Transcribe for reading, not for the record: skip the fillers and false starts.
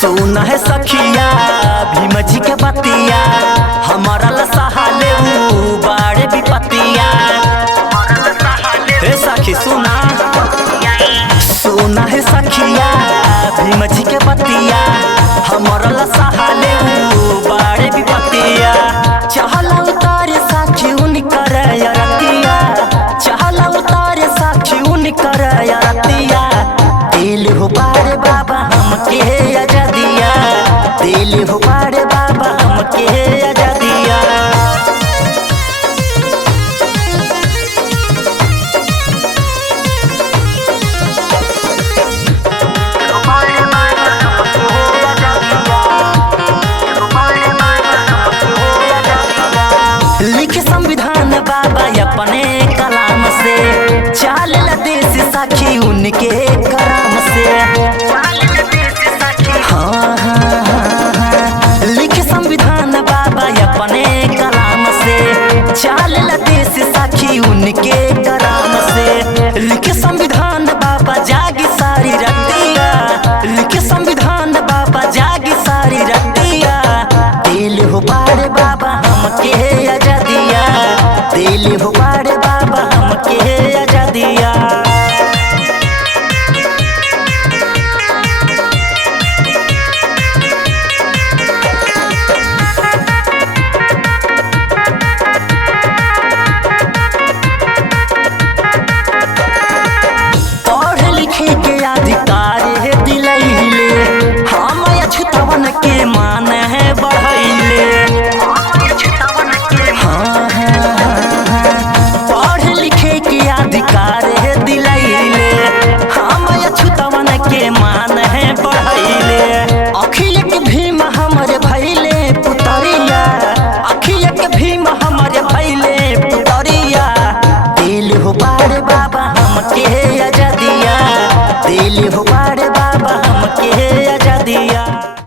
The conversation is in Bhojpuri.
सुना है सखिया भीम जी के बतिया, हमारा लसहाले बाड़े विपतिया। हे सखी सुना, सुना है सखिया भीम जी के बतिया, हमारा लसहाले बाड़े विपतिया। चहला उतारे साखी उनकर रतिया, चहला उतारे साखी उनकर रतिया। दिल हो बाड़े बाबा हमके आजादिया, दिल हो बाड़े बाबा हमके आजादिया। लिखे संविधान बाबा अपने कलाम से, चाल देश साखी उनके कराम से। हाँ हाँ हाँ, लिखे संविधान बाबा अपने कलाम से, चाल देश साखी उनके कराम से। लिखे संविधान बाबा जागी सारी रतिया, लिखे संविधान बाबा जागी सारी रतिया। दिल हो बाड़े बाबा हमके आजादिया, दिल हो